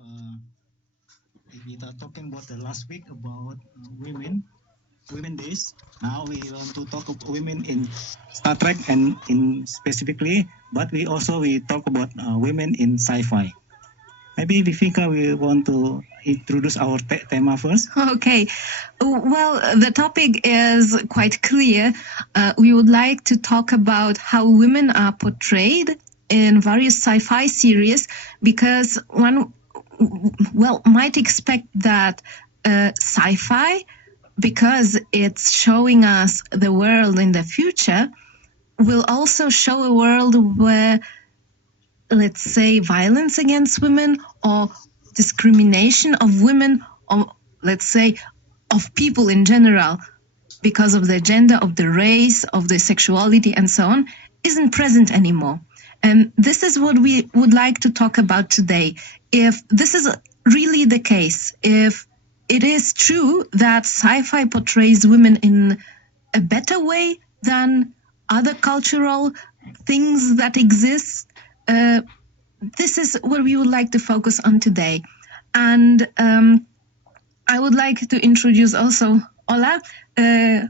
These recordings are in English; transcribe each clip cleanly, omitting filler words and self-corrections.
Uh, we are talking about the last week about women days. Now we want to talk about women in Star Trek and in specifically, but we talk about women in sci-fi. Maybe Vivika, we want to introduce our theme first. Okay. Well, the topic is quite clear. We would like to talk about how women are portrayed in various sci-fi series because one, might expect that sci-fi, because it's showing us the world in the future, will also show a world where, let's say, violence against women or discrimination of women, or let's say of people in general, because of their gender, of the race, of their sexuality, and so on, isn't present anymore. And this is what we would like to talk about today. If this is really the case, if it is true that sci-fi portrays women in a better way than other cultural things that exist, this is what we would like to focus on today. And I would like to introduce also Ola.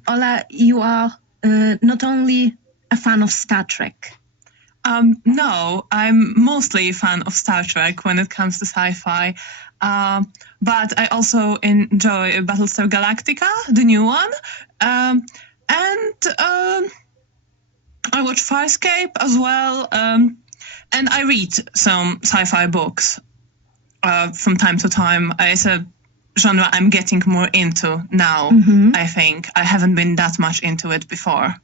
Ola, you are not only a fan of Star Trek. No, I'm mostly a fan of Star Trek when it comes to sci-fi. But I also enjoy Battlestar Galactica, the new one. And I watch Farscape as well. And I read some sci-fi books from time to time. It's a genre I'm getting more into now, I think. I haven't been that much into it before.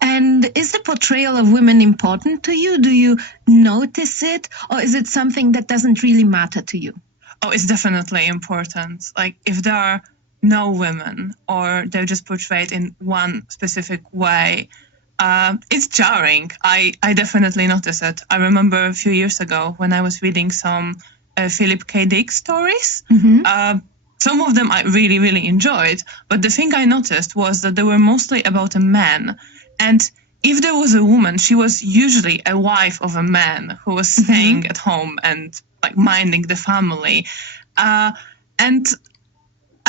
And is the portrayal of women important to you? Do you notice it? Or is it something that doesn't really matter to you? Oh, it's definitely important. Like, if there are no women or they're just portrayed in one specific way, it's jarring. I definitely notice it. I remember a few years ago when I was reading some Philip K. Dick stories. Some of them I really, really enjoyed. But the thing I noticed was that they were mostly about a man. And if there was a woman, she was usually a wife of a man who was staying at home and like minding the family. And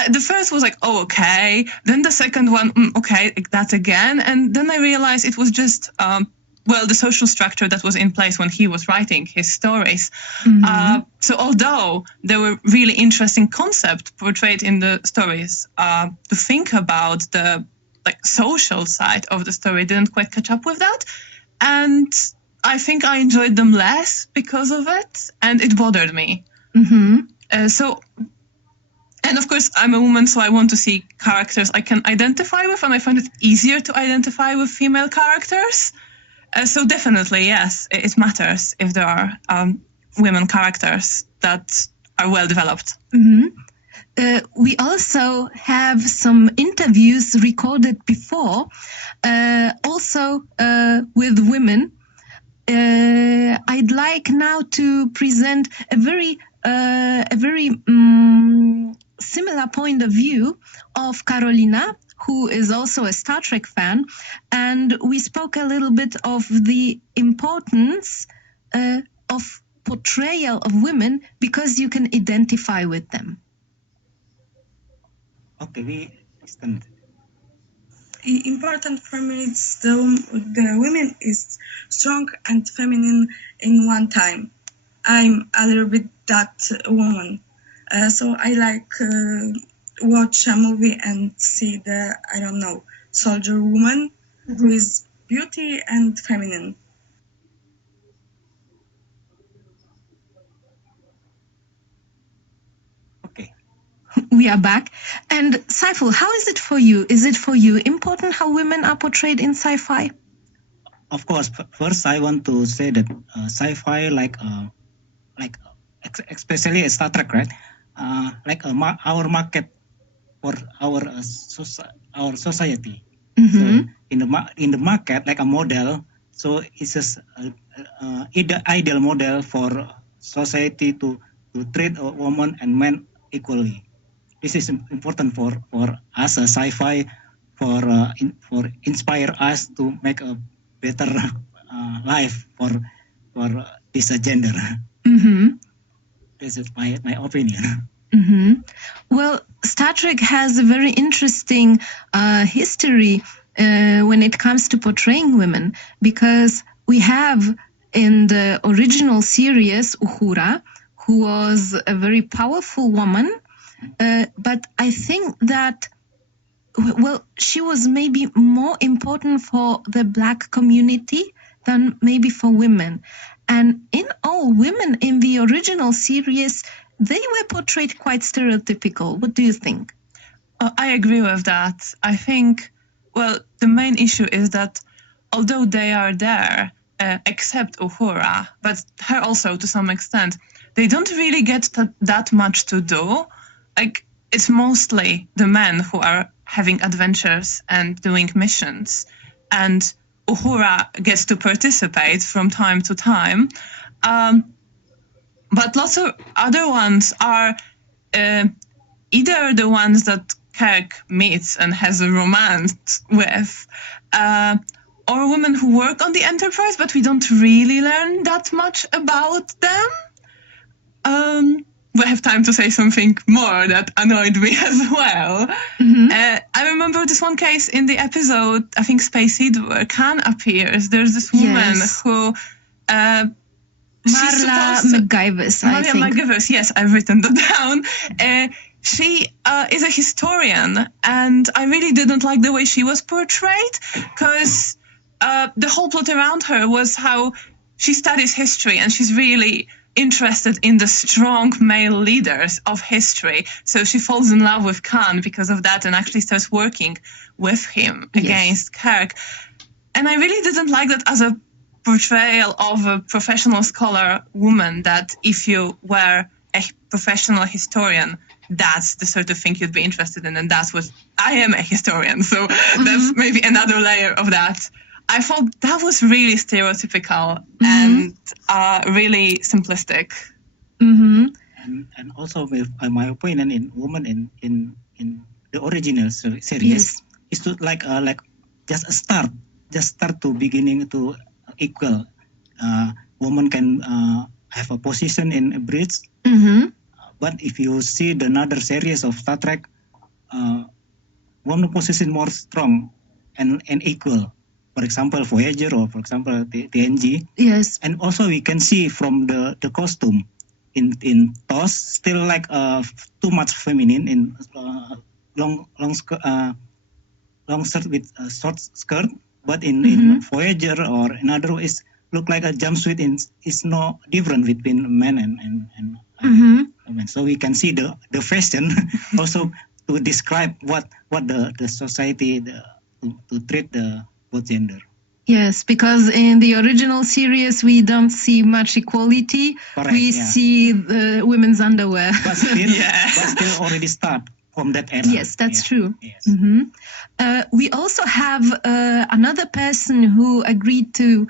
the first was like, oh, okay. Then the second one, okay, like that again. And then I realized it was just, the social structure that was in place when he was writing his stories. So although there were really interesting concepts portrayed in the stories, to think about the social side of the story didn't quite catch up with that. And I think I enjoyed them less because of it. And it bothered me. And of course, I'm a woman, so I want to see characters I can identify with, and I find it easier to identify with female characters. So definitely, yes, it matters if there are women characters that are well developed. We also have some interviews recorded before, also with women. I'd like now to present a very similar point of view of Carolina, who is also a Star Trek fan, and we spoke a little bit of the importance of portrayal of women because you can identify with them. Okay, we listen. Important for me is the women is strong and feminine in one time. I'm a little bit that woman. So I like watch a movie and see the, soldier woman who is beauty and feminine. Okay. We are back. And Saiful, how is it for you? Is it for you important how women are portrayed in sci-fi? Of course, first I want to say that sci-fi, especially Star Trek, right? Our market for our society. So in the market, like a model. So it's just ideal model for society to treat a woman and men equally. This is important for us, a sci-fi, for inspire us to make a better life for this gender. This is my opinion. Well, Star Trek has a very interesting history when it comes to portraying women, because we have in the original series Uhura, who was a very powerful woman, but I think that, well, she was maybe more important for the Black community than maybe for women. And in all, women in the original series, they were portrayed quite stereotypical. What do you think? I agree with that. I think, well, the main issue is that although they are there, except Uhura, but her also to some extent, they don't really get that much to do. Like, it's mostly the men who are having adventures and doing missions, and Uhura gets to participate from time to time. But lots of other ones are either the ones that Kirk meets and has a romance with, or women who work on the Enterprise, but we don't really learn that much about them. We have time to say something more that annoyed me as well. I remember this one case in the episode, I think Space Seed, where Khan appears. There's this woman who... Marla McGivers, I think. Marla McGivers, yes, I've written that down. She is a historian, and I really didn't like the way she was portrayed, because the whole plot around her was how she studies history, and she's really interested in the strong male leaders of history. So she falls in love with Khan because of that and actually starts working with him against Kirk. And I really didn't like that as a portrayal of a professional scholar woman, that if you were a professional historian, that's the sort of thing you'd be interested in. And that's what I am, a historian. So that's maybe another layer of that. I thought that was really stereotypical and really simplistic. And also, with my opinion, in woman in the original series is to like just start to beginning to equal. Woman can have a position in a bridge. But if you see the another series of Star Trek, woman position more strong and equal. For example, Voyager, or for example, TNG. Yes. And also we can see from the costume in TOS still like too much feminine in long shirt with a short skirt. But in Voyager or another is look like a jumpsuit is no different between men and women. So we can see the fashion also to describe what the society to treat the both gender. Yes, because in the original series we don't see much equality. Correct, we see the women's underwear. But still already start from that era. Yes, that's true. Yes. We also have another person who agreed to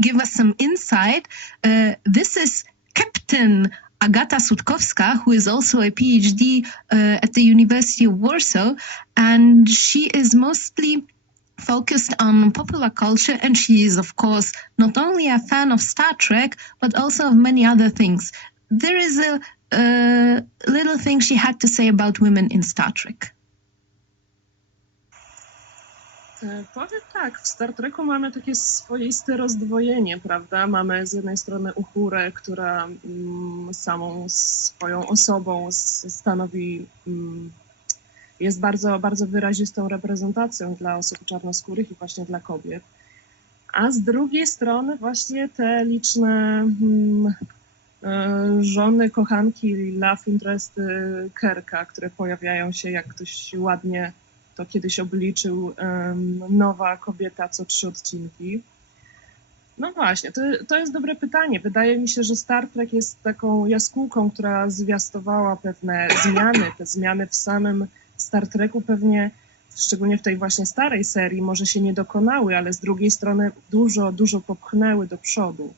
give us some insight. This is Captain Agata Sutkowska, who is also a PhD at the University of Warsaw, and she is mostly focused on popular culture, and she is, of course, not only a fan of Star Trek, but also of many other things. There is a little thing she had to say about women in Star Trek. Powiem tak, w Star Treku mamy takie swoiste rozdwojenie, prawda? Mamy z jednej strony Uhurę, która samą swoją osobą stanowi, jest bardzo, bardzo wyrazistą reprezentacją dla osób czarnoskórych i właśnie dla kobiet. A z drugiej strony właśnie te liczne żony, kochanki, love interesty Kirka, które pojawiają się, jak ktoś ładnie to kiedyś obliczył, nowa kobieta co 3 odcinki. No właśnie, to jest dobre pytanie. Wydaje mi się, że Star Trek jest taką jaskółką, która zwiastowała pewne zmiany. Te zmiany w samym Star Treku pewnie, szczególnie w tej właśnie starej serii, może się nie dokonały, ale z drugiej strony dużo popchnęły do przodu.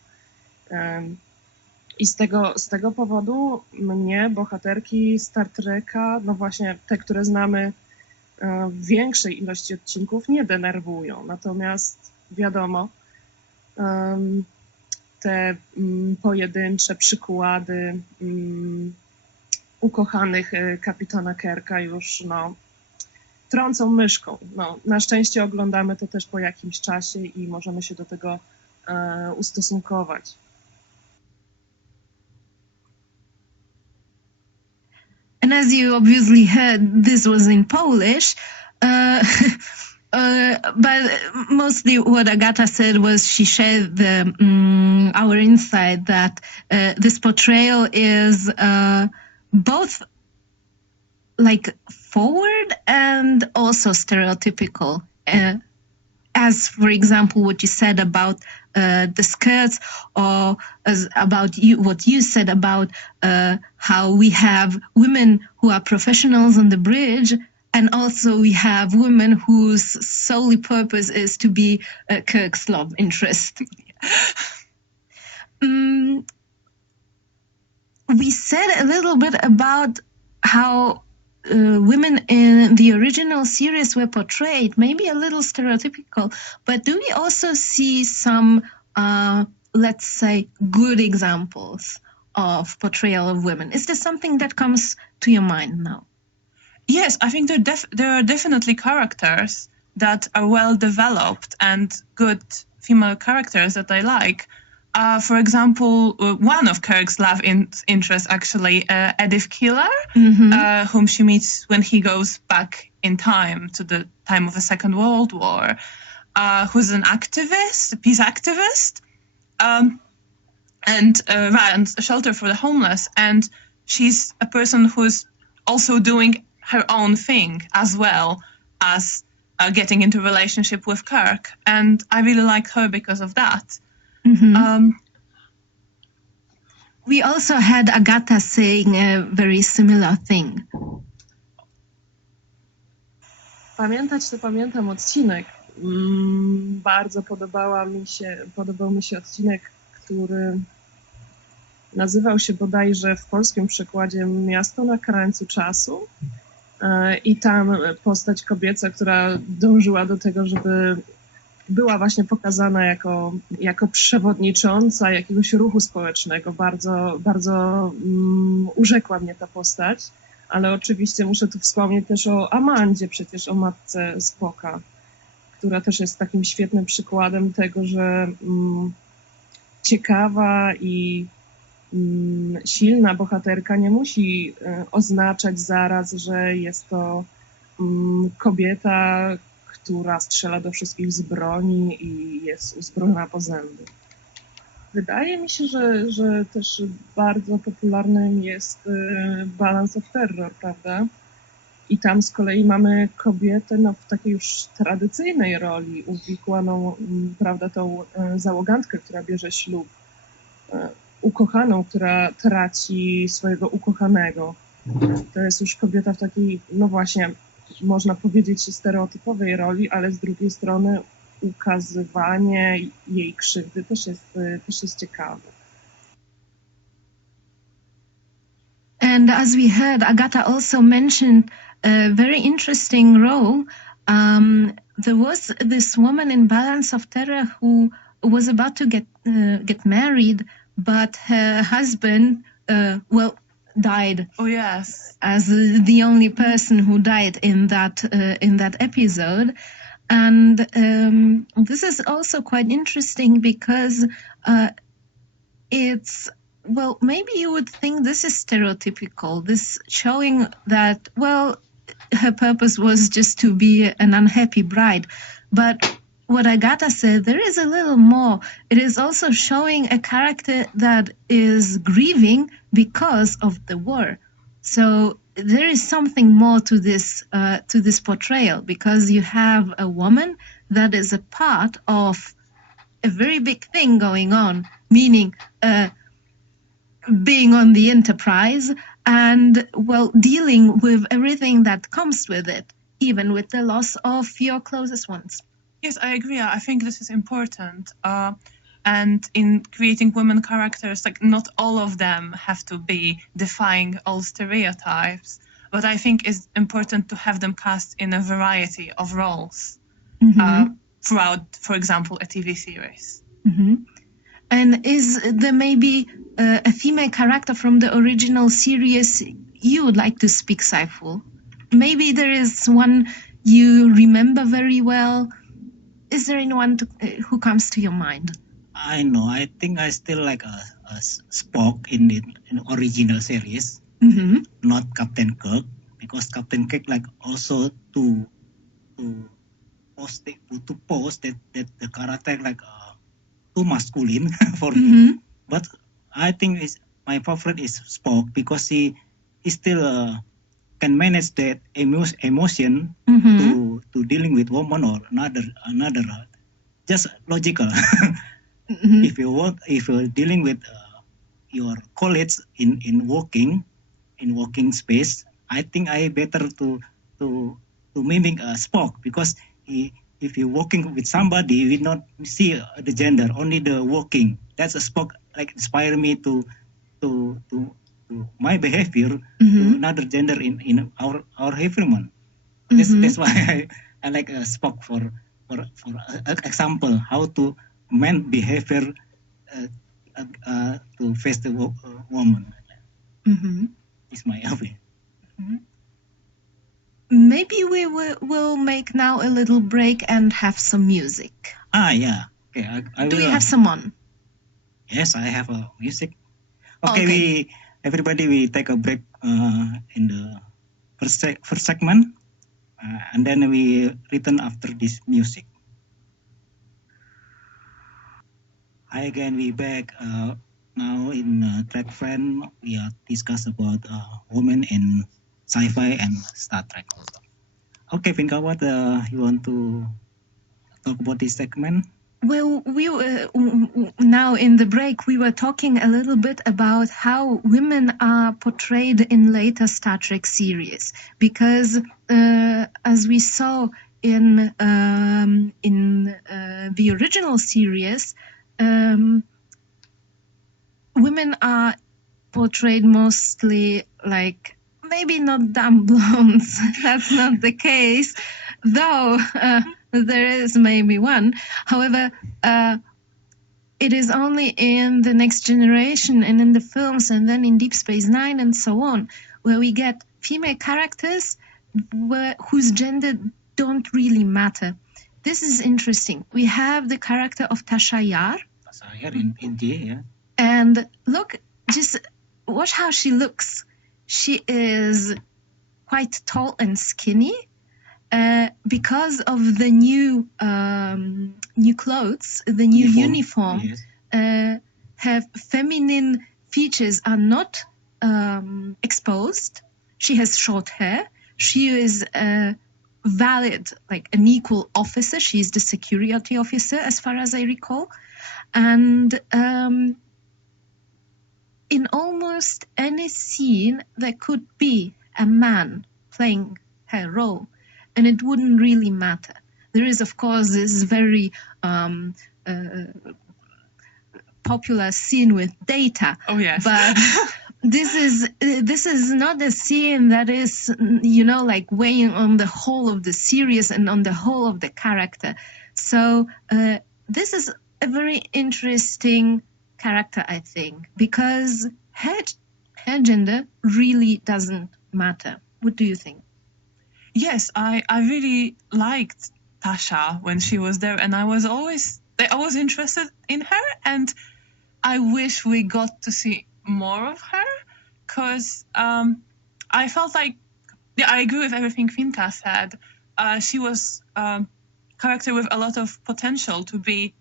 I z tego powodu mnie bohaterki Star Treka, no właśnie te, które znamy w większej ilości odcinków, nie denerwują. Natomiast wiadomo, te pojedyncze przykłady ukochanych kapitana Kirka już trącą myszką. Na szczęście oglądamy to też po jakimś czasie i możemy się do tego ustosunkować. And as you obviously heard, this was in Polish. But mostly what Agata said was she shared our insight that this portrayal is both like forward and also stereotypical. As, for example, what you said about the skirts, or about what you said about how we have women who are professionals on the bridge, and also we have women whose solely purpose is to be Kirk's love interest. We said a little bit about how women in the original series were portrayed, maybe a little stereotypical, but do we also see some, let's say, good examples of portrayal of women? Is there something that comes to your mind now? Yes, I think there are definitely characters that are well developed and good female characters that I like. For example, one of Kirk's love interests, actually, Edith Keeler, whom she meets when he goes back in time to the time of the Second World War, who's an activist, a peace activist, and runs a shelter for the homeless. And she's a person who's also doing her own thing as well as getting into a relationship with Kirk. And I really like her because of that. We also had Agata saying a very similar thing. Pamiętam odcinek. Bardzo podobał mi się odcinek, który nazywał się bodajże w polskim przekładzie Miasto na krańcu czasu. I tam postać kobieca, która dążyła do tego, żeby była właśnie pokazana jako przewodnicząca jakiegoś ruchu społecznego. Bardzo, bardzo urzekła mnie ta postać, ale oczywiście muszę tu wspomnieć też o Amandzie, przecież o matce Spocka, która też jest takim świetnym przykładem tego, że ciekawa i silna bohaterka nie musi oznaczać zaraz, że jest to kobieta, która strzela do wszystkich z broni i jest uzbrojona po zęby. Wydaje mi się, że też bardzo popularnym jest Balance of Terror, prawda? I tam z kolei mamy kobietę w takiej już tradycyjnej roli, uwikłaną, prawda, tą załogantkę, która bierze ślub, ukochaną, która traci swojego ukochanego. To jest już kobieta w takiej, właśnie, można powiedzieć, stereotypowej roli, ale z drugiej strony ukazywanie jej krzywdy też jest ciekawe. And as we heard, Agata also mentioned a very interesting role. There was this woman in Balance of Terror who was about to get married, but her husband, died. Oh yes, as the only person who died in that episode. And this is also quite interesting because it's, maybe you would think this is stereotypical, this showing that, her purpose was just to be an unhappy bride. But what Agata said, there is a little more. It is also showing a character that is grieving because of the war. So there is something more to this portrayal, because you have a woman that is a part of a very big thing going on, meaning being on the Enterprise and dealing with everything that comes with it, even with the loss of your closest ones. Yes, I agree. I think this is important. And in creating women characters, not all of them have to be defying all stereotypes, but I think it's important to have them cast in a variety of roles throughout, for example, a TV series. And is there maybe a female character from the original series you would like to speak, Saiful? Maybe there is one you remember very well. Is there anyone who comes to your mind? I know. I think I still like a Spock in the original series, Mm-hmm. not Captain Kirk, because Captain Kirk like also to post that the character like too masculine for me. Mm-hmm. But I think my favorite is Spock because he still can manage that emotion Mm-hmm. to dealing with woman or another just logical. Mm-hmm. If you're dealing with your colleagues in working space, I think I better to mimic Spock because if you're working with somebody, we not see the gender, only the working. That's a Spock like inspire me to my behavior to another gender in our human. That's why I like Spock for example how to man behavior to face the woman. Mm-hmm. Is my opinion. Maybe we will make now a little break and have some music. Yeah. Okay. I Do will, you have some on? Yes, I have a music. Okay. Everybody we take a break in the first segment, and then we return after this music. Hi again, we back now in TrekFriends. We are discuss about women in sci-fi and Star Trek. Okay, Pinka, what you want to talk about this segment? Well, we were now in the break. We were talking a little bit about how women are portrayed in later Star Trek series, because as we saw in the original series, women are portrayed mostly like maybe not dumb blondes. That's not the case, though. There is maybe one. However, it is only in the Next Generation and in the films and then in Deep Space Nine and so on where we get female characters whose gender don't really matter. This is interesting. We have the character of Tasha Yar. Tasha Yar in J, yeah. And look, just watch how she looks. She is quite tall and skinny. Because of the new clothes, the new uniform, yes. Her feminine features are not exposed. She has short hair. She is a valid, like an equal officer. She is the security officer, as far as I recall. And in almost any scene, there could be a man playing her role, and it wouldn't really matter. There is, of course, this very popular scene with Data. Oh yes, but this is not a scene that is, like weighing on the whole of the series and on the whole of the character. So this is a very interesting character, I think, because her gender really doesn't matter. What do you think? Yes, I really liked Tasha when she was there, and I was interested in her, and I wish we got to see more of her, because I felt like, I agree with everything Finka said. She was a character with a lot of potential to be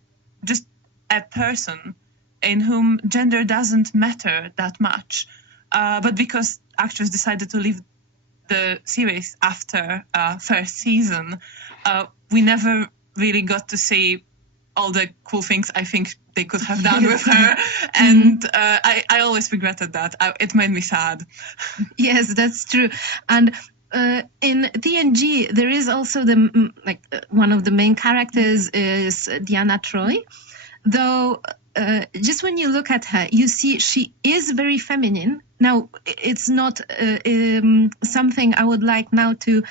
just a person in whom gender doesn't matter that much. But because actors decided to leave the series after first season, we never really got to see all the cool things I think they could have done with her. And I always regretted that. It made me sad. Yes, that's true. And in TNG, there is also one of the main characters is Deanna Troi. Though, just when you look at her, you see she is very feminine. Now, it's not something I would like now to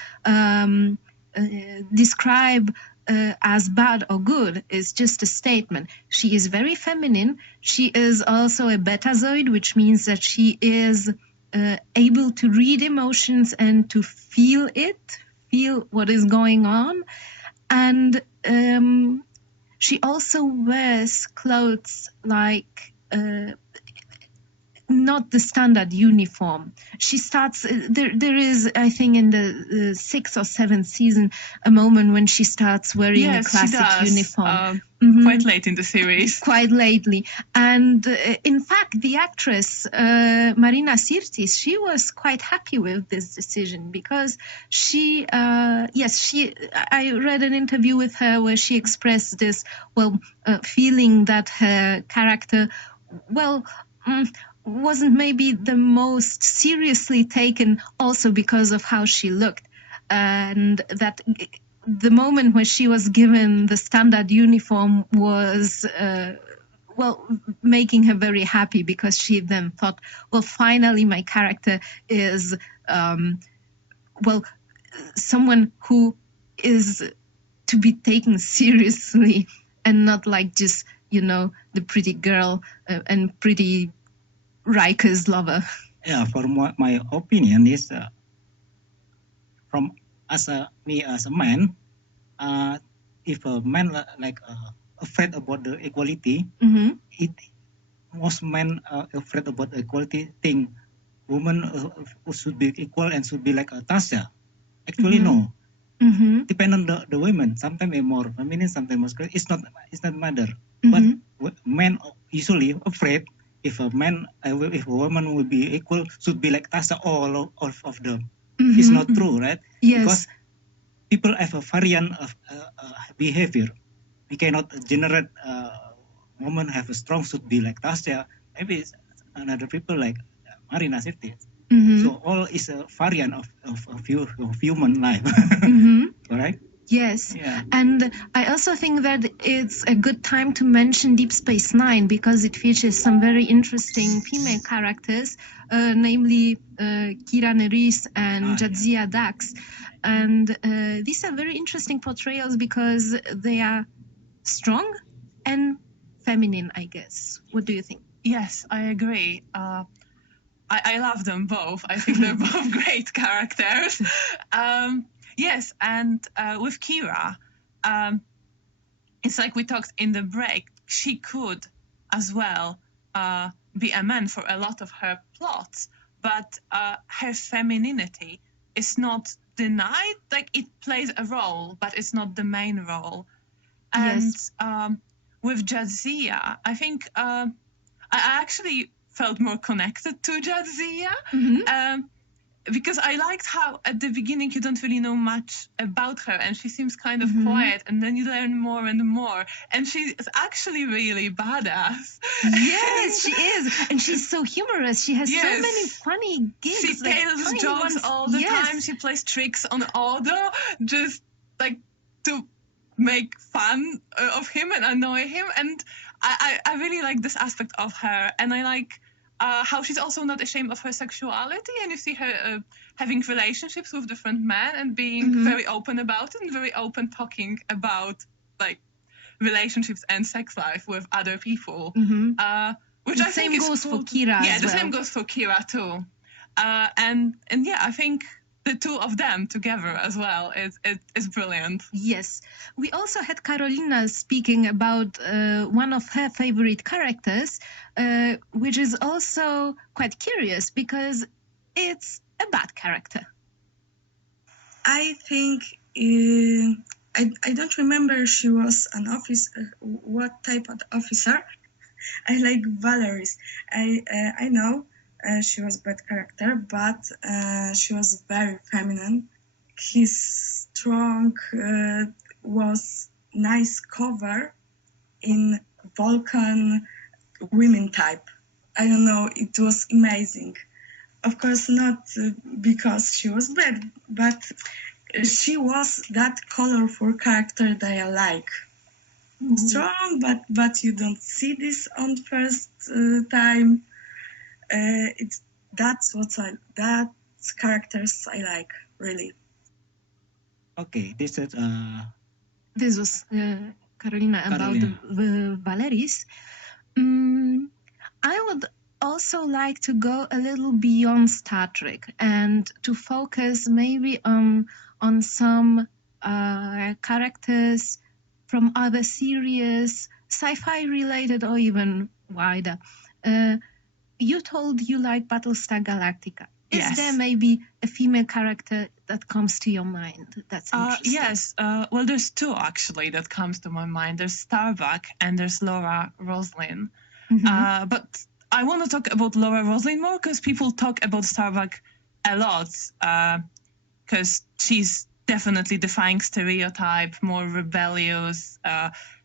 describe as bad or good. It's just a statement. She is very feminine. She is also a betazoid, which means that she is able to read emotions and to feel what is going on. And she also wears clothes like not the standard uniform. She starts there is, I think, in the sixth or seventh season, a moment when she starts wearing a classic uniform. Quite late in the series. Quite lately. And in fact, the actress Marina Sirtis, she was quite happy with this decision because I read an interview with her where she expressed this feeling that her character wasn't maybe the most seriously taken, also because of how she looked, and that the moment when she was given the standard uniform was making her very happy, because she then thought, well, finally my character is someone who is to be taken seriously and not like just the pretty girl and pretty Riker's lover. Yeah, for my opinion is as a man, if a man afraid about the equality, most men afraid about the equality thing. Women should be equal and should be like Tasha. Actually, no. Depend on the women. Sometimes more feminine, sometimes masculine. It's not matter. But men usually afraid if a woman will be equal, should be like Tasha all of them. It's not true, right? Yes. Because people have a variant of behavior. We cannot generate women have a strong should be like Tasha. Maybe it's another people like Marina Safety. So all is a variant of human life. Correct? Yes. Yeah. And I also think that it's a good time to mention Deep Space Nine, because it features some very interesting female characters, namely Kira Nerys and Jadzia Dax. And these are very interesting portrayals because they are strong and feminine, I guess. What do you think? Yes, I agree. I love them both. I think they're both great characters. Yes, and with Kira, it's like we talked in the break. She could as well be a man for a lot of her plots, but her femininity is not denied. Like, it plays a role, but it's not the main role. And Yes. With Jadzia, I think I actually felt more connected to Jadzia. Because I liked how at the beginning you don't really know much about her, and she seems kind of quiet, and then you learn more and more, and she's actually really badass. Yes, she is, and she's so humorous. She has so Yes. many funny gigs. She like tells funny jokes ones. all the Yes. time. She plays tricks on Odo, just like to make fun of him and annoy him. And I really like this aspect of her, and I like how she's also not ashamed of her sexuality, and you see her having relationships with different men and being very open about it, and very open talking about like relationships and sex life with other people. Which The I same think is goes cool. for Kira Yeah, as the well. same goes for Kira too. And yeah, I think the two of them together as well is brilliant. Yes. We also had Carolina speaking about one of her favorite characters, which is also quite curious because it's a bad character. I think I don't remember she was an officer. What type of officer? I like Valerie's. I know she was bad character, but she was very feminine. His strong was nice cover in Vulcan women type. I don't know. It was amazing. Of course, not because she was bad, but she was that colorful character that I like. Strong, but you don't see this on first time. That's characters I like, really. Okay, this is This was Carolina about Valeris. I would also like to go a little beyond Star Trek and to focus maybe on some characters from other series, sci-fi related or even wider. You told you like Battlestar Galactica. Yes. Is there maybe a female character that comes to your mind? That's interesting. Yes. Well, there's two actually that comes to my mind. There's Starbuck and there's Laura Roslin. But I want to talk about Laura Roslin more because people talk about Starbuck a lot because she's definitely defying stereotype, more rebellious,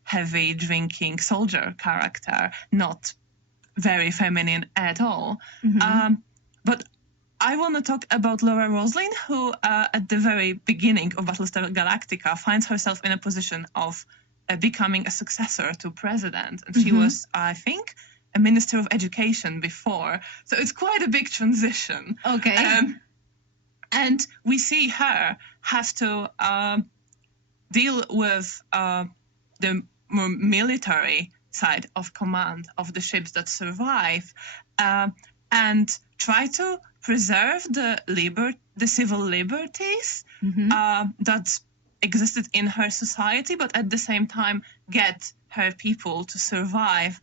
heavy drinking soldier character, not very feminine at all. But I want to talk about Laura Roslin, who at the very beginning of Battlestar Galactica finds herself in a position of becoming a successor to president. And she was, I think, a minister of education before. So it's quite a big transition. Okay. And we see her have to deal with the more military side of command of the ships that survive and try to preserve the civil liberties that existed in her society, but at the same time get her people to survive.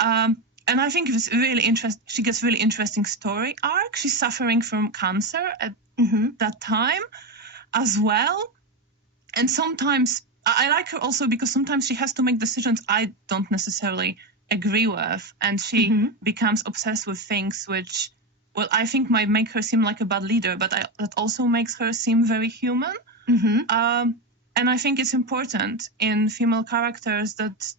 And I think it's really interesting. She gets really interesting story arc. She's suffering from cancer at that time as well. And sometimes I like her also because sometimes she has to make decisions I don't necessarily agree with. And she becomes obsessed with things which, well, I think might make her seem like a bad leader, but that also makes her seem very human. And I think it's important in female characters that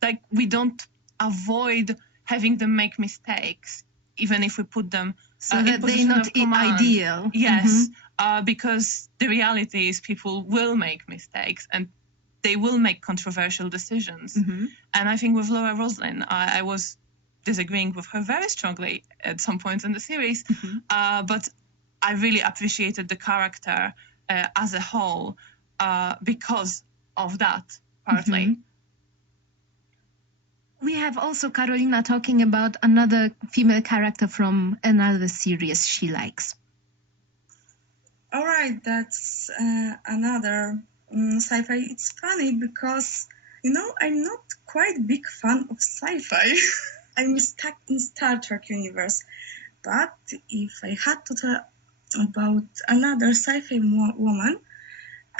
like we don't avoid having them make mistakes, even if we put them so that they're not ideal. Yes, because the reality is people will make mistakes and they will make controversial decisions. And I think with Laura Roslin, I was disagreeing with her very strongly at some points in the series, but I really appreciated the character as a whole because of that, partly. We have also Carolina talking about another female character from another series she likes. All right, that's another sci-fi. It's funny because, I'm not quite big fan of sci-fi. I'm stuck in Star Trek universe. But if I had to tell about another sci-fi woman,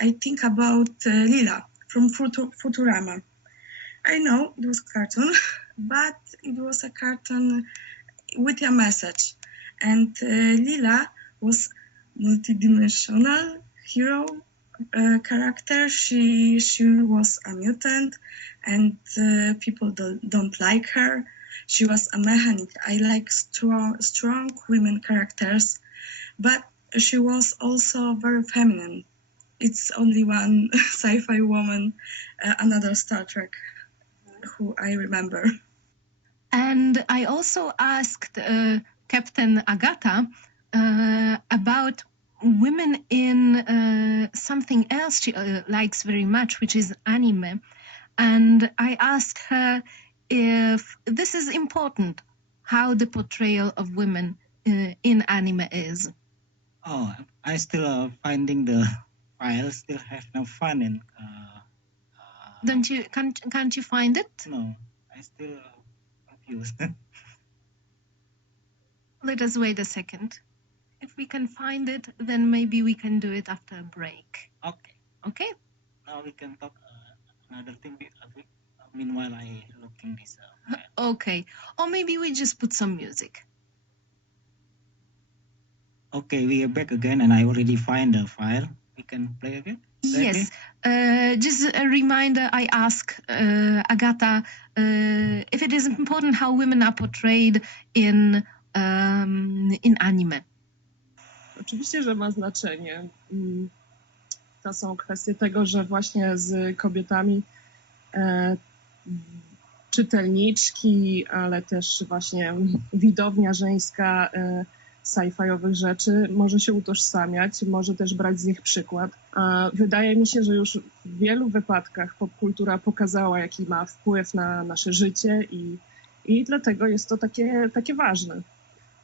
I think about Lila from Futurama. I know it was a cartoon, but it was a cartoon with a message. And Lila was multidimensional hero character. She was a mutant, and people don't like her. She was a mechanic. I like strong women characters, but she was also very feminine. It's only one sci-fi woman, another Star Trek, who I remember. And I also asked Captain Agata about women in something else she likes very much, which is anime. And I asked her if this is important, how the portrayal of women in anime is. Oh, I still finding the file, still have no fun in. Don't you? Can't you find it? No, I still confused. Let us wait a second. If we can find it, then maybe we can do it after a break. Okay. Okay. Now we can talk another thing. Meanwhile, I looking this file. Okay. Or maybe we just put some music. Okay, we are back again, and I already find the file. We can play again. Yes. Just a reminder, I asked Agata if it is important how women are portrayed in anime. Oczywiście, że ma znaczenie. To są kwestie tego, że właśnie z kobietami czytelniczki, ale też właśnie widownia żeńska sci-fiowych rzeczy, może się utożsamiać, może też brać z nich przykład. A wydaje mi się, że już w wielu wypadkach popkultura pokazała, jaki ma wpływ na nasze życie i dlatego jest to takie ważne.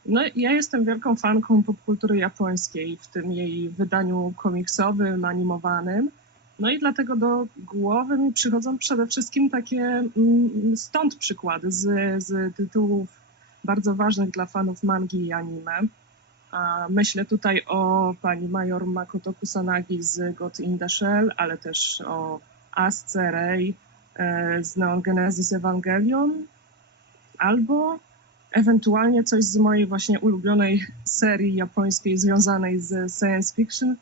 No, ja jestem wielką fanką popkultury japońskiej, w tym jej wydaniu komiksowym, animowanym. No i dlatego do głowy mi przychodzą przede wszystkim takie stąd przykłady z tytułów bardzo ważnych dla fanów mangi i anime. Myślę tutaj o pani major Makoto Kusanagi z God in the Shell, ale też o Asce Rei z Neon Genesis Evangelion, albo ewentualnie coś z mojej właśnie ulubionej serii japońskiej związanej z science fiction,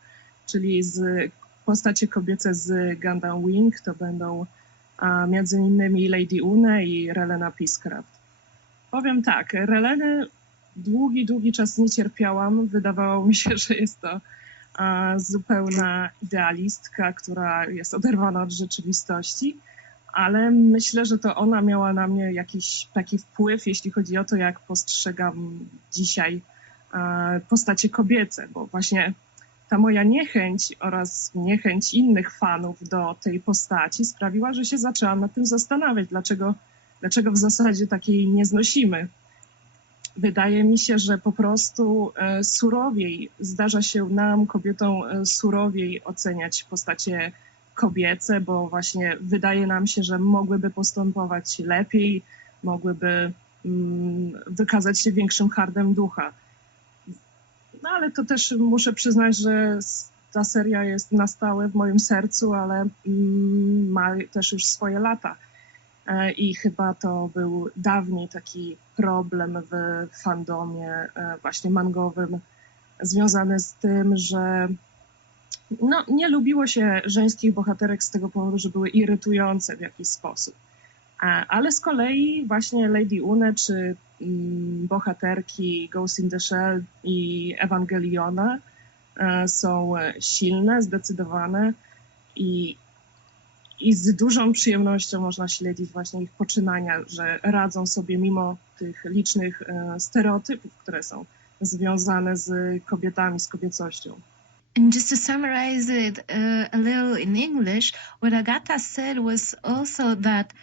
czyli z postacie kobiece z Gundam Wing. To będą między innymi Lady Une i Relena Peacecraft. Powiem tak, Releny długi czas nie cierpiałam. Wydawało mi się, że jest to zupełna idealistka, która jest oderwana od rzeczywistości, ale myślę, że to ona miała na mnie jakiś taki wpływ, jeśli chodzi o to, jak postrzegam dzisiaj postacie kobiece, bo właśnie ta moja niechęć oraz niechęć innych fanów do tej postaci sprawiła, że się zaczęłam nad tym zastanawiać, dlaczego w zasadzie takiej nie znosimy. Wydaje mi się, że po prostu surowiej zdarza się nam, kobietom, surowiej oceniać postacie kobiece, bo właśnie wydaje nam się, że mogłyby postępować lepiej, mogłyby wykazać się większym hardem ducha. No ale to też muszę przyznać, że ta seria jest na stałe w moim sercu, ale ma też już swoje lata. I chyba to był dawniej taki problem w fandomie właśnie mangowym, związany z tym, że nie lubiło się żeńskich bohaterek z tego powodu, że były irytujące w jakiś sposób. Ale z kolei właśnie Lady Une czy bohaterki Ghost in the Shell i Ewangeliona są silne, zdecydowane i z dużą przyjemnością można śledzić właśnie ich poczynania, że radzą sobie mimo tych licznych stereotypów, które są związane z kobietami, z kobiecością. And just to summarize it a little in English, what Agatha said was also that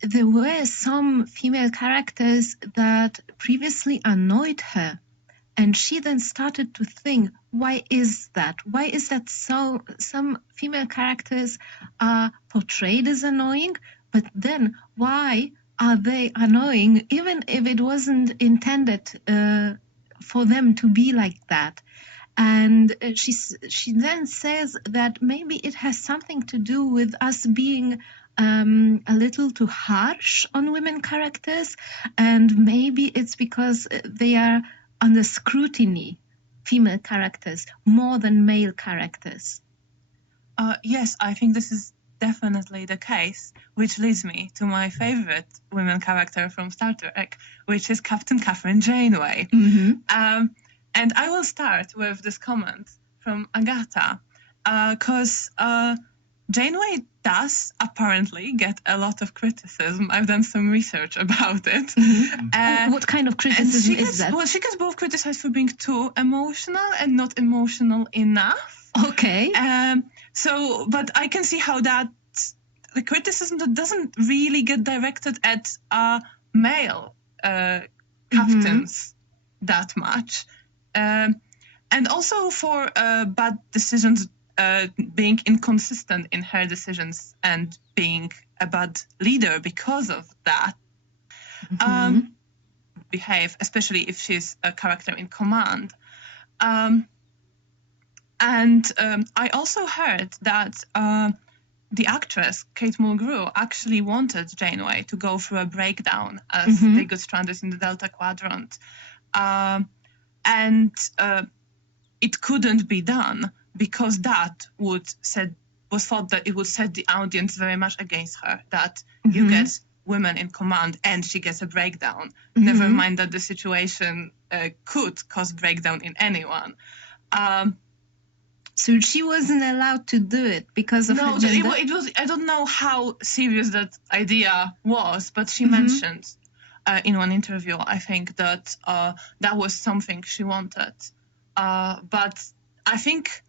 there were some female characters that previously annoyed her. And she then started to think, why is that? Why is that so? Some female characters are portrayed as annoying, but then why are they annoying, even if it wasn't intended for them to be like that? And she then says that maybe it has something to do with us being a little too harsh on women characters, and maybe it's because they are under scrutiny, female characters, more than male characters. Yes, I think this is definitely the case, which leads me to my favorite women character from Star Trek, which is Captain Catherine Janeway. Mm-hmm. And I will start with this comment from Agatha, because Janeway does apparently get a lot of criticism. I've done some research about it. Mm-hmm. What kind of criticism is that? Well, she gets both criticized for being too emotional and not emotional enough. Okay. But I can see how the criticism that doesn't really get directed at male captains that much. And also for bad decisions, being inconsistent in her decisions and being a bad leader because of that. Behave, especially if she's a character in command. And I also heard that the actress, Kate Mulgrew, actually wanted Janeway to go through a breakdown as they got stranded in the Delta Quadrant. And it couldn't be done because that was thought that it would set the audience very much against her, that you get women in command and she gets a breakdown. Never mind that the situation could cause breakdown in anyone. So she wasn't allowed to do it because of her gender? It was. I don't know how serious that idea was, but she mentioned in one interview, I think that that was something she wanted. But I think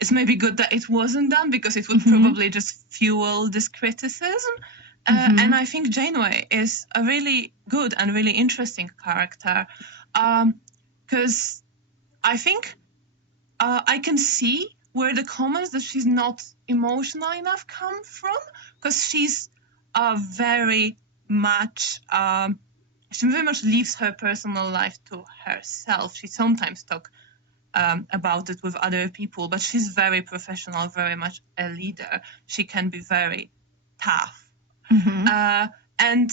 it's maybe good that it wasn't done, because it would probably just fuel this criticism. And I think Janeway is a really good and really interesting character, because I think I can see where the comments that she's not emotional enough come from, because she's very much she very much leaves her personal life to herself. She sometimes talks about it with other people, but she's very professional, very much a leader. She can be very tough, and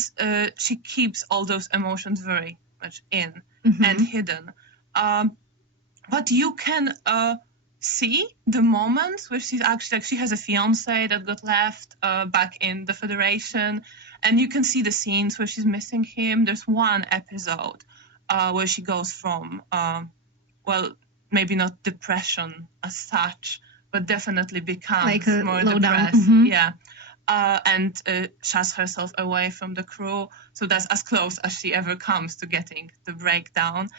she keeps all those emotions very much in and hidden. But you can see the moments where she's actually, like, she has a fiance that got left back in the Federation, and you can see the scenes where she's missing him. There's one episode where she goes from, well, maybe not depression as such, but definitely becomes like more low depressed. down. Yeah. And shuts herself away from the crew. So that's as close as she ever comes to getting the breakdown.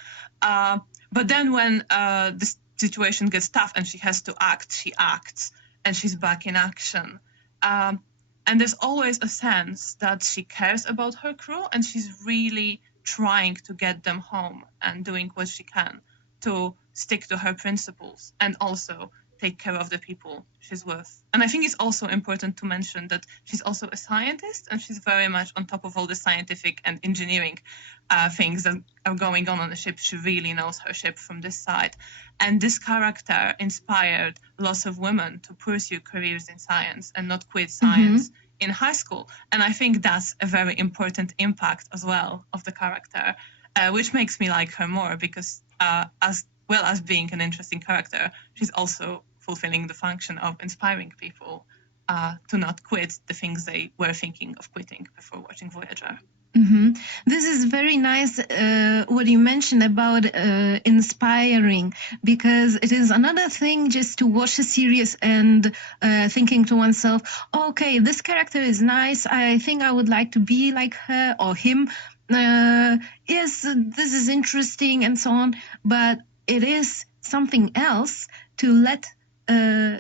But then when the situation gets tough and she has to act, she acts, and she's back in action. And there's always a sense that she cares about her crew, and she's really trying to get them home and doing what she can to stick to her principles and also take care of the people she's with. And I think it's also important to mention that she's also a scientist, and she's very much on top of all the scientific and engineering things that are going on the ship. She really knows her ship from this side. And this character inspired lots of women to pursue careers in science and not quit science in high school. And I think that's a very important impact as well of the character, which makes me like her more, because as well as being an interesting character, she's also fulfilling the function of inspiring people to not quit the things they were thinking of quitting before watching Voyager. This is very nice what you mentioned about inspiring, because it is another thing just to watch a series and thinking to oneself, okay, this character is nice, I think I would like to be like her or him. Yes, this is interesting and so on, but it is something else to let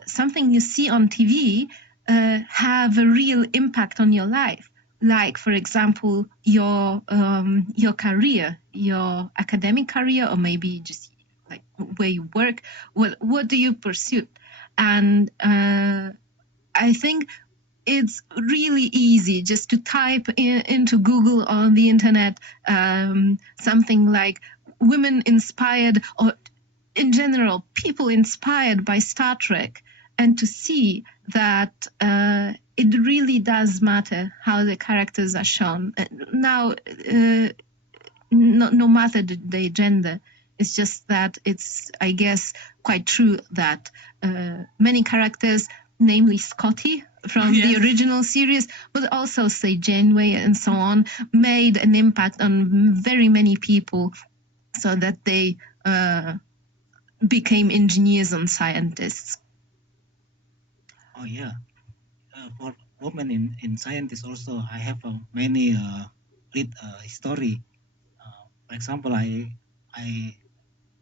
something you see on TV have a real impact on your life. Like, for example, your career, your academic career, or maybe just like where you work. What do you pursue? And I think it's really easy just to type into Google or on the internet something like women inspired, or in general, people inspired by Star Trek, and to see that it really does matter how the characters are shown. Now, no matter the gender, it's just that it's, I guess, quite true that many characters, namely Scotty from the original series, but also, say, Janeway and so on, made an impact on very many people, so that they became engineers and scientists. Oh yeah, for women in scientists also, I have many read story. For example, I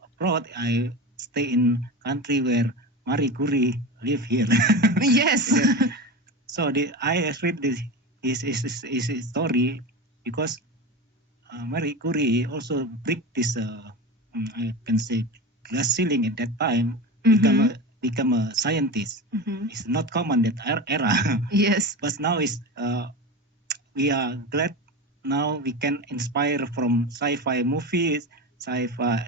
abroad, I stay in country where Marie Curie live here. Yes. So I read this his story, because Marie Curie also break this I can say glass ceiling at that time, become a scientist. It's not common that era. Yes. But now we are glad now we can inspire from sci-fi movies, sci-fi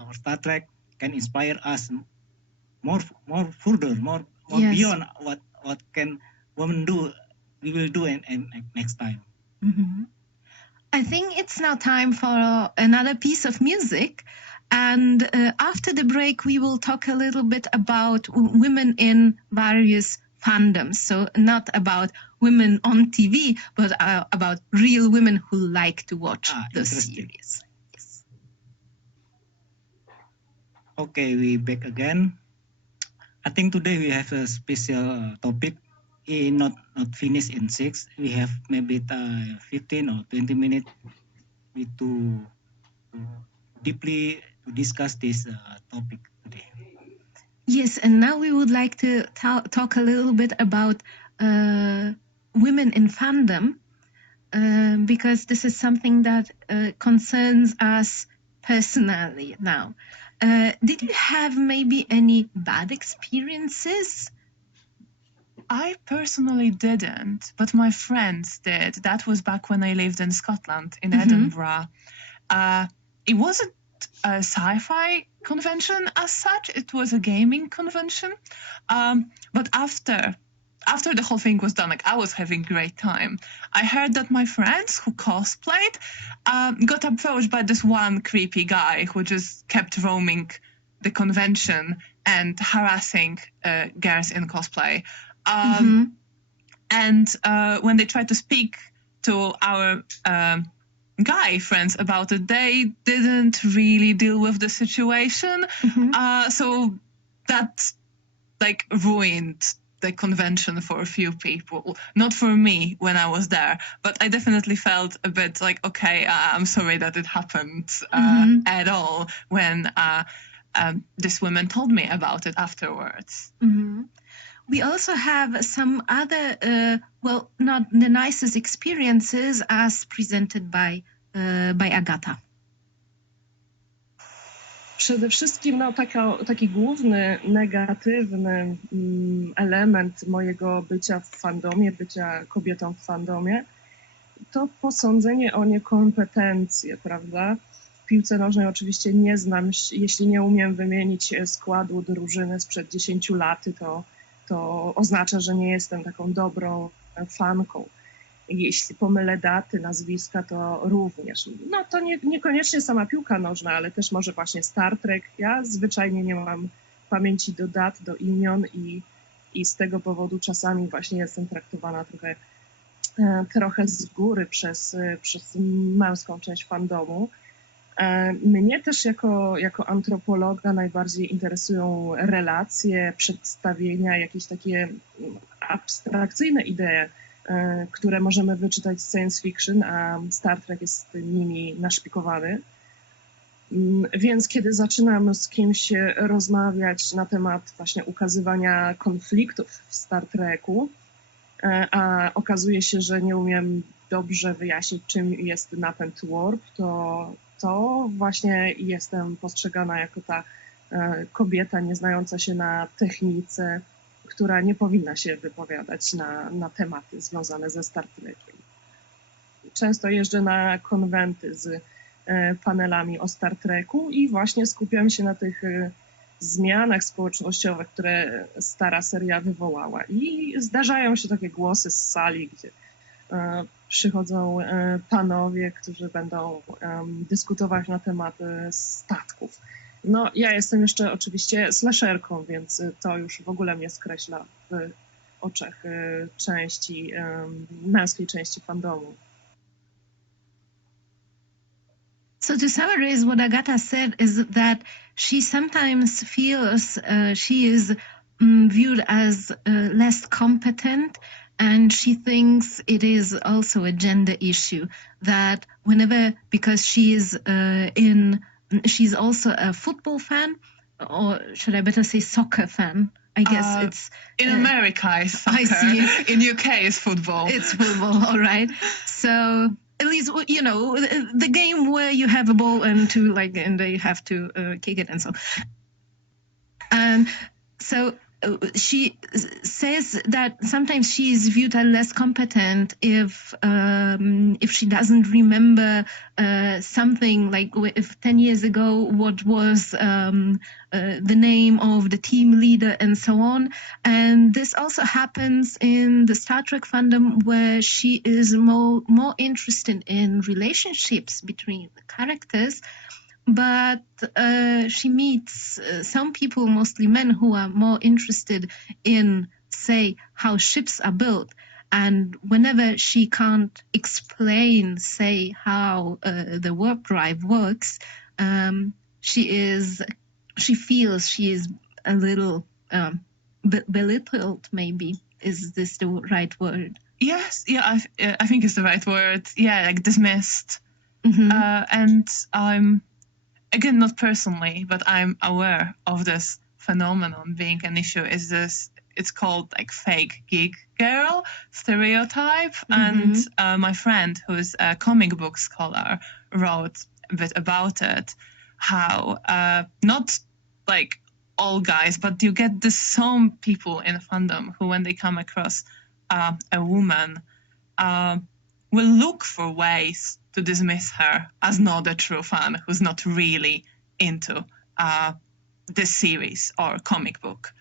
our Star Trek can inspire us more further, more beyond what can women do. We will do and next time. I think it's now time for another piece of music. And after the break, we will talk a little bit about women in various fandoms. So not about women on TV, but about real women who like to watch the series. Yes. Okay, we back again. I think today we have a special topic. Not finished in 6. We have maybe 15 or 20 minutes me to deeply to discuss this topic today. Yes, and now we would like to talk a little bit about women in fandom, because this is something that concerns us personally now. Did you have maybe any bad experiences? I personally didn't, but my friends did. That was back when I lived in Scotland, in Edinburgh. It wasn't a sci-fi convention as such. It was a gaming convention. But after the whole thing was done, like, I was having a great time. I heard that my friends who cosplayed got approached by this one creepy guy who just kept roaming the convention and harassing girls in cosplay. And when they tried to speak to our guy friends about it, they didn't really deal with the situation. So that like ruined the convention for a few people. Not for me when I was there, but I definitely felt a bit like, okay, I'm sorry that it happened at all when this woman told me about it afterwards. We also have some other, well, not the nicest experiences as presented by Agata. Przede wszystkim taki główny negatywny element mojego bycia w fandomie, bycia kobietą w fandomie, to posądzenie o niekompetencje, prawda? W piłce nożnej oczywiście nie znam, jeśli nie umiem wymienić składu drużyny sprzed 10 lat, to oznacza, że nie jestem taką dobrą fanką. Jeśli pomylę daty, nazwiska, to również. No to niekoniecznie sama piłka nożna, ale też może właśnie Star Trek. Ja zwyczajnie nie mam pamięci do dat, do imion i z tego powodu czasami właśnie jestem traktowana trochę z góry przez męską część fandomu. Mnie też jako antropologa najbardziej interesują relacje, przedstawienia, jakieś takie abstrakcyjne idee, które możemy wyczytać z science fiction, a Star Trek jest nimi naszpikowany. Więc kiedy zaczynam z kimś rozmawiać na temat właśnie ukazywania konfliktów w Star Treku, a okazuje się, że nie umiem dobrze wyjaśnić, czym jest napęd warp, to właśnie jestem postrzegana jako ta kobieta nieznająca się na technice, która nie powinna się wypowiadać na tematy związane ze Star Trekiem. Często jeżdżę na konwenty z panelami o Star Treku i właśnie skupiam się na tych zmianach społecznościowych, które stara seria wywołała. I zdarzają się takie głosy z sali, gdzie przychodzą panowie, którzy będą dyskutować na temat statków. No, ja jestem jeszcze oczywiście slasherką, więc to już w ogóle mnie skreśla w oczach męskiej części fandomu. So to summarize, what Agata said is that she sometimes feels she is viewed as less competent, and she thinks it is also a gender issue, that whenever, because she is she's also a football fan, or should I better say soccer fan? I guess it's... In America, it's soccer. I see. In UK, it's football. It's football, all right. So at least, you know, the game where you have a ball and they have to kick it and so. And so she says that sometimes she is viewed as less competent if she doesn't remember something, like if 10 years ago what was the name of the team leader and so on. And this also happens in the Star Trek fandom, where she is more interested in relationships between the characters. But she meets some people, mostly men, who are more interested in, say, how ships are built. And whenever she can't explain, say, how the warp drive works, she feels she is a little belittled, maybe. Is this the right word? Yes, yeah, I think it's the right word. Yeah, like dismissed. And I'm, again, not personally, but I'm aware of this phenomenon being an issue. It's called like fake geek girl stereotype. And my friend, who's a comic book scholar, wrote a bit about it, how not like all guys, but you get some people in fandom who, when they come across a woman, will look for ways to dismiss her as not a true fan who's not really into this series or comic book.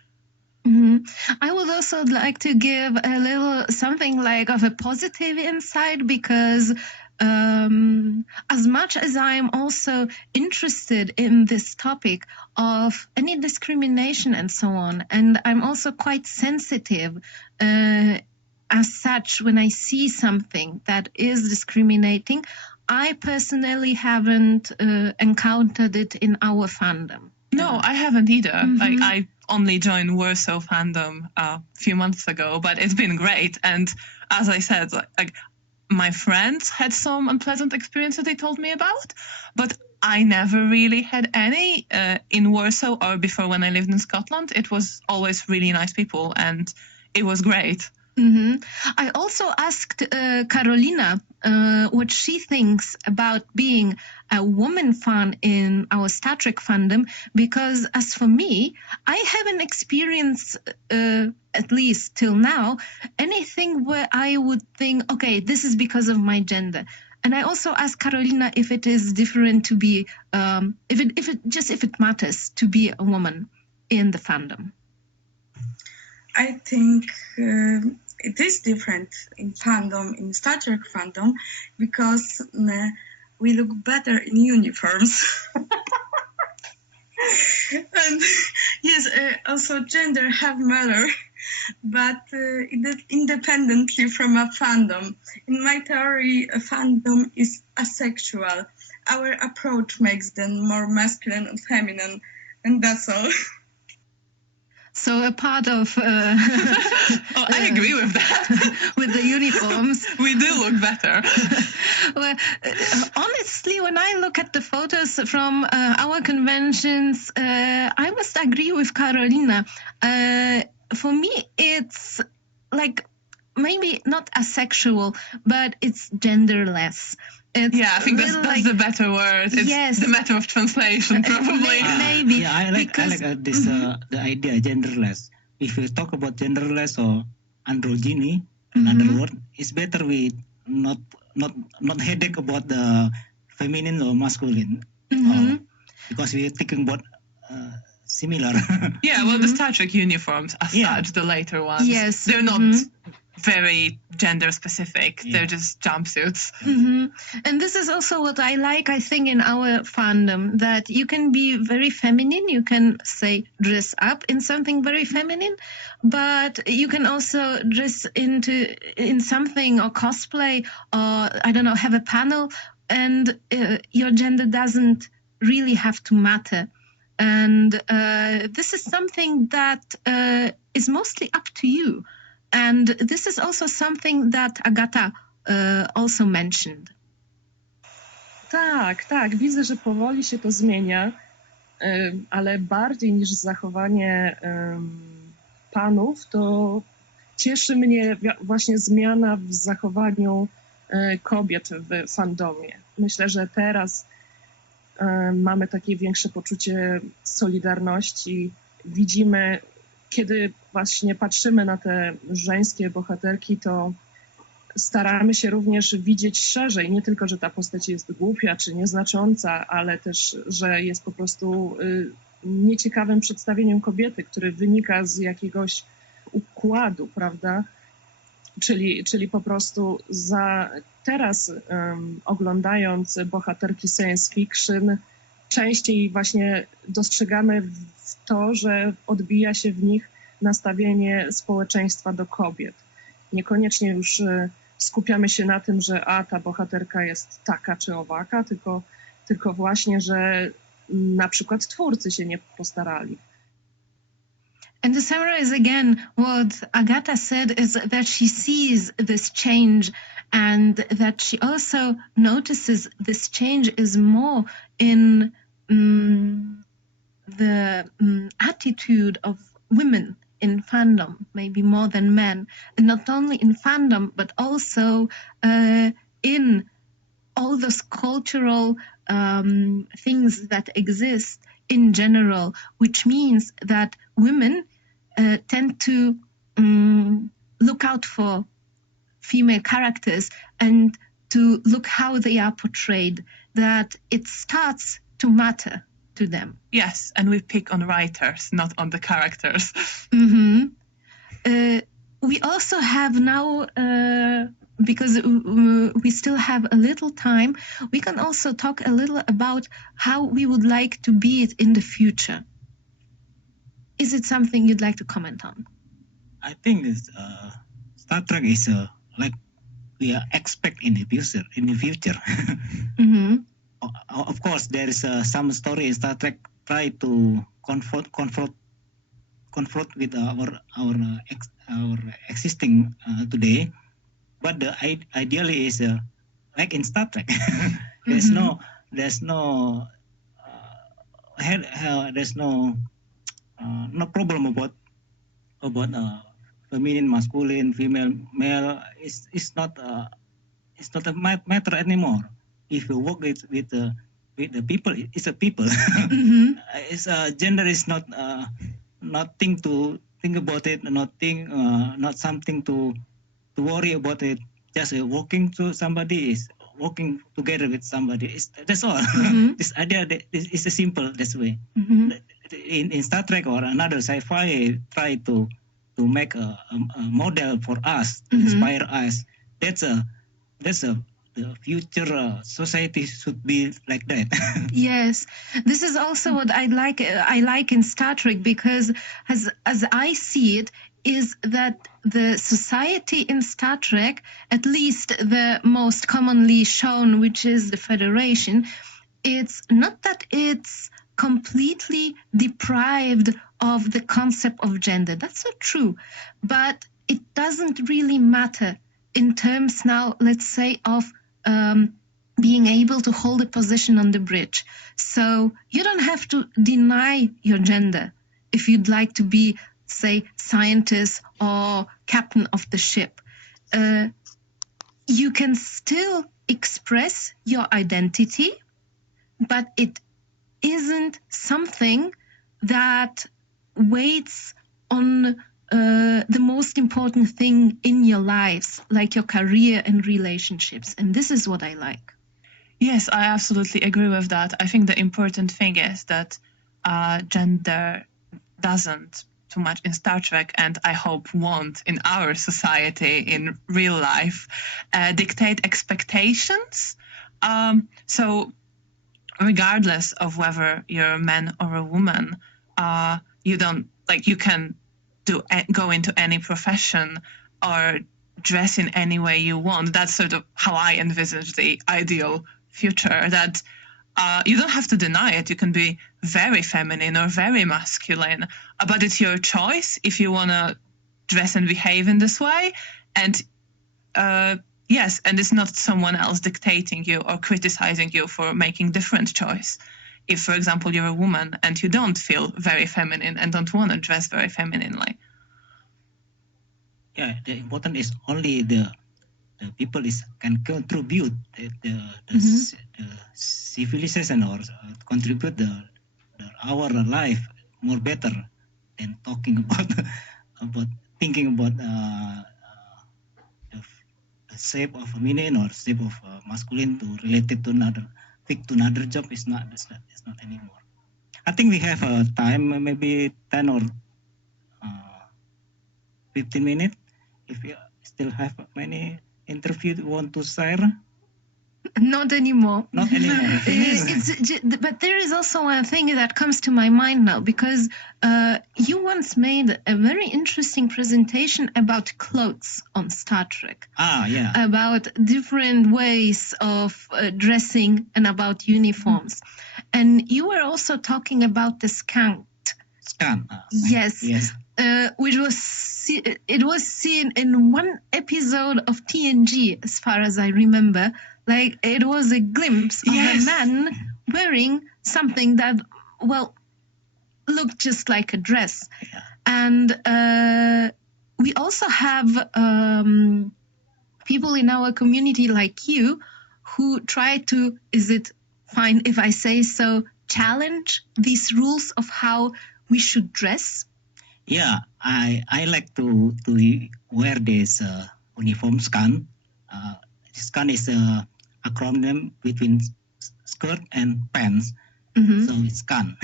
I would also like to give a little something like of a positive insight, because as much as I'm also interested in this topic of any discrimination and so on, and I'm also quite sensitive as such when I see something that is discriminating, I personally haven't encountered it in our fandom. No, I haven't either. Like, I only joined Warsaw fandom a few months ago, but it's been great. And as I said, like my friends had some unpleasant experiences they told me about, but I never really had any in Warsaw or before when I lived in Scotland. It was always really nice people, and it was great. I also asked Carolina what she thinks about being a woman fan in our Star Trek fandom, because as for me, I haven't experienced, at least till now, anything where I would think, okay, this is because of my gender. And I also asked Carolina if it is different to be, if it matters to be a woman in the fandom. I think it is different in fandom, in Star Trek fandom, because we look better in uniforms. And yes, also gender have matter, but independently from a fandom. In my theory, a fandom is asexual. Our approach makes them more masculine and feminine, and that's all. So a part of... I agree with that. With the uniforms. We do look better. Well, honestly, when I look at the photos from our conventions, I must agree with Carolina. For me, it's like maybe not asexual, but it's genderless. I think that's the better word. It's the matter of translation, probably. Maybe. Yeah, I like this the idea genderless. If we talk about genderless or androgyny, another word, it's better we not headache about the feminine or masculine, because we're thinking about similar. Yeah, well, the Star Trek uniforms as such, the later ones, yes, they're not very gender specific. They're just jumpsuits. And this is also what I like, I think, in our fandom, that you can be very feminine. You can, say, dress up in something very feminine, but you can also dress in something or cosplay or, I don't know, have a panel, and your gender doesn't really have to matter. And this is something that is mostly up to you. And this is also something that Agata also mentioned. Tak, widzę, że powoli się to zmienia, ale bardziej niż zachowanie panów, to cieszy mnie właśnie zmiana w zachowaniu kobiet w fandomie. Myślę, że teraz mamy takie większe poczucie solidarności. Widzimy, kiedy właśnie patrzymy na te żeńskie bohaterki, to staramy się również widzieć szerzej. Nie tylko, że ta postać jest głupia czy nieznacząca, ale też, że jest po prostu nieciekawym przedstawieniem kobiety, który wynika z jakiegoś układu, prawda? Czyli po prostu teraz oglądając bohaterki science fiction, częściej właśnie dostrzegamy to, że odbija się w nich nastawienie społeczeństwa do kobiet. Niekoniecznie już skupiamy się na tym, że ta bohaterka jest taka czy owaka, tylko właśnie, że na przykład twórcy się nie postarali. And to summarize again, what Agata said is that she sees this change and that she also notices this change is more in the attitude of women in fandom, maybe more than men, and not only in fandom, but also in all those cultural things that exist in general, which means that women tend to look out for female characters and to look how they are portrayed, that it starts to matter to them. Yes, and we pick on writers, not on the characters. We also have now, because we still have a little time, we can also talk a little about how we would like to be it in the future. Is it something you'd like to comment on? I think Star Trek is like we are expect in the future. Of course, there is some story in Star Trek try to confront with our existing today, but the ideally is like in Star Trek. there's no problem about feminine, masculine, female, male. It's not a matter anymore. If you work with the people, it's a people. It's gender is not nothing to think about it, not something to worry about it. Just working to somebody is working together with somebody. That's all. This idea is a simple this way. In Star Trek or another sci-fi try to make a model for us to inspire us. That's the future society should be like that. Yes, this is also what I like in Star Trek, because as I see it, is that the society in Star Trek, at least the most commonly shown, which is the Federation, it's not that it's completely deprived of the concept of gender. That's not true, but it doesn't really matter in terms now, let's say, of being able to hold a position on the bridge. So you don't have to deny your gender if you'd like to be, say, scientist or captain of the ship. You can still express your identity, but it isn't something that waits on the most important thing in your lives, like your career and relationships. And this is what I like. Yes, I absolutely agree with that. I think the important thing is that gender doesn't too much in Star Trek, and I hope won't in our society in real life, dictate expectations. So regardless of whether you're a man or a woman, you can go into any profession or dress in any way you want. That's sort of how I envisage the ideal future, that you don't have to deny it. You can be very feminine or very masculine, but it's your choice if you want to dress and behave in this way. And yes, and it's not someone else dictating you or criticizing you for making different choice. If, for example, you're a woman and you don't feel very feminine and don't want to dress very femininely. Yeah, the important is only the people can contribute the civilization or contribute our life more better than talking about thinking about the shape of feminine or shape of masculine to related to another job. It's not anymore. I think we have time, maybe 10 or 15 minutes. If you still have many interviews you want to share. Not anymore. Not anymore. But there is also one thing that comes to my mind now, because you once made a very interesting presentation about clothes on Star Trek. Yeah. About different ways of dressing and about uniforms. And you were also talking about the scan. Yes. Yes. Which was it was seen in one episode of TNG, as far as I remember. Like it was a glimpse of a man wearing something that, well, looked just like a dress. Yeah. And we also have people in our community like you who try to, is it fine if I say so, challenge these rules of how we should dress? Yeah, I like to wear this uniform scan. Scan is a acronym between skirt and pants, so it's scan.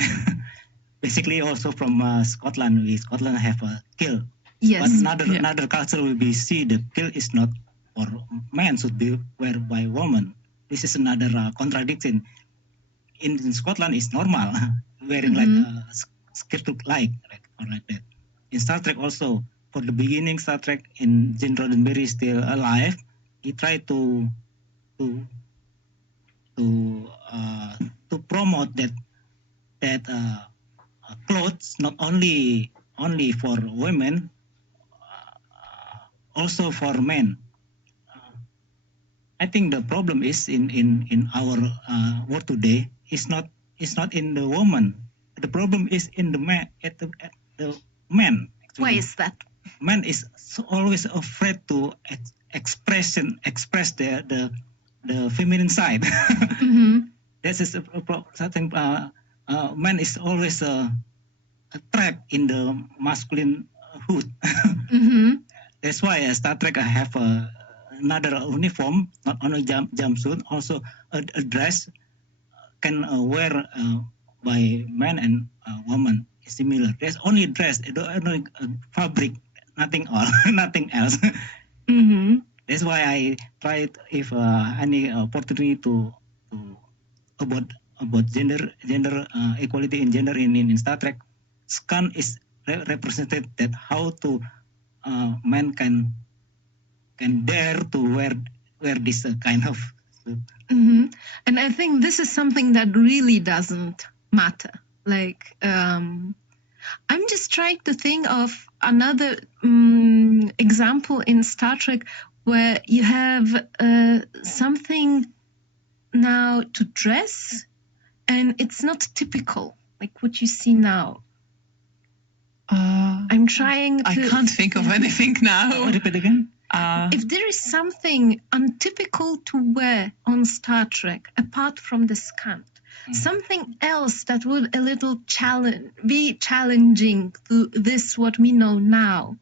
Basically, also from Scotland, Scotland have a kill. Yes. But another culture will be see the kill is not for men, should be wear by women. This is another contradiction. In Scotland, it's normal wearing like skirt look like or like that. In Star Trek also, for the beginning, Star Trek in Gene Roddenberry is still alive. He tried to promote that clothes not only for women, also for men. I think the problem is in our world today is not in the woman. The problem is in the man at the man. Actually. Why is that? Man is always afraid to express the feminine side. This is something. Man is always trapped in the masculine hood. That's why Star Trek have another uniform, not only jumpsuit, also a dress can wear by men and women. Similar. There's only dress, only fabric, nothing else. That's why I tried if any opportunity to about gender equality in gender in Star Trek. Scan is represented that how to men can dare to wear this kind of suit. And I think this is something that really doesn't matter. Like, I'm just trying to think of another example in Star Trek where you have something now to dress and it's not typical, like what you see now. I'm trying to... I can't think of anything now. Repeat again. If there is something untypical to wear on Star Trek, apart from the scan, something else that would a little be challenging to this, what we know now.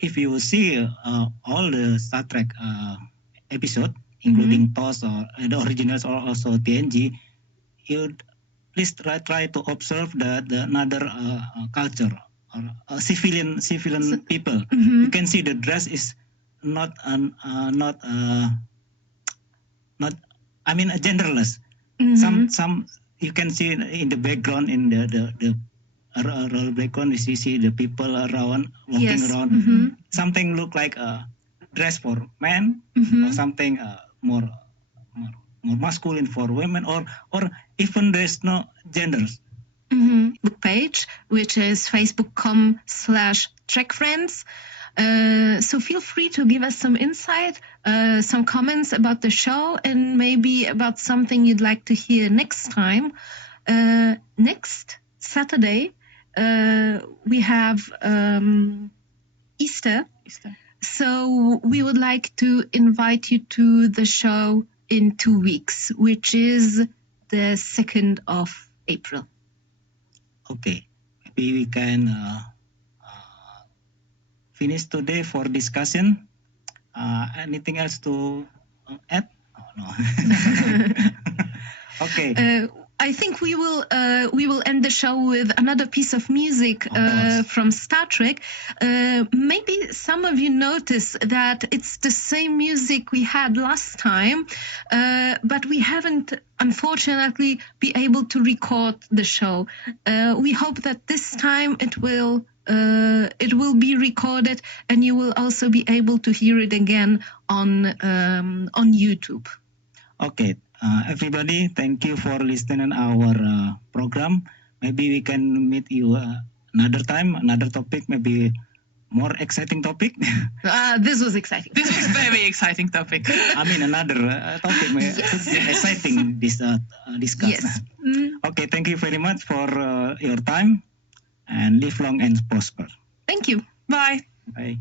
If you see all the Star Trek episode, including TOS or the originals or also TNG, you please try to observe the another culture or civilian people. You can see the dress is not genderless. Some you can see in the background in the background you see the people around walking around. Something look like a dress for men or something more masculine for women or even there's no genders. Book page, which is facebook.com/TrekFriends. So feel free to give us some insight, some comments about the show, and maybe about something you'd like to hear next time. Next Saturday, we have Easter. So we would like to invite you to the show in 2 weeks, which is the 2nd of April. Okay, maybe we can finish today for discussion. Anything else to add? Oh, no. Okay. I think we will end the show with another piece of music from Star Trek. Maybe some of you notice that it's the same music we had last time, but we haven't, unfortunately, be able to record the show. We hope that this time it will be recorded, and you will also be able to hear it again on YouTube. Okay. Everybody, thank you for listening our program. Maybe we can meet you another time, another topic, maybe more exciting topic. This was exciting. This was very exciting topic. I mean, another topic should be exciting this discuss. Yes. Okay, thank you very much for your time, and live long and prosper. Thank you. Bye. Bye.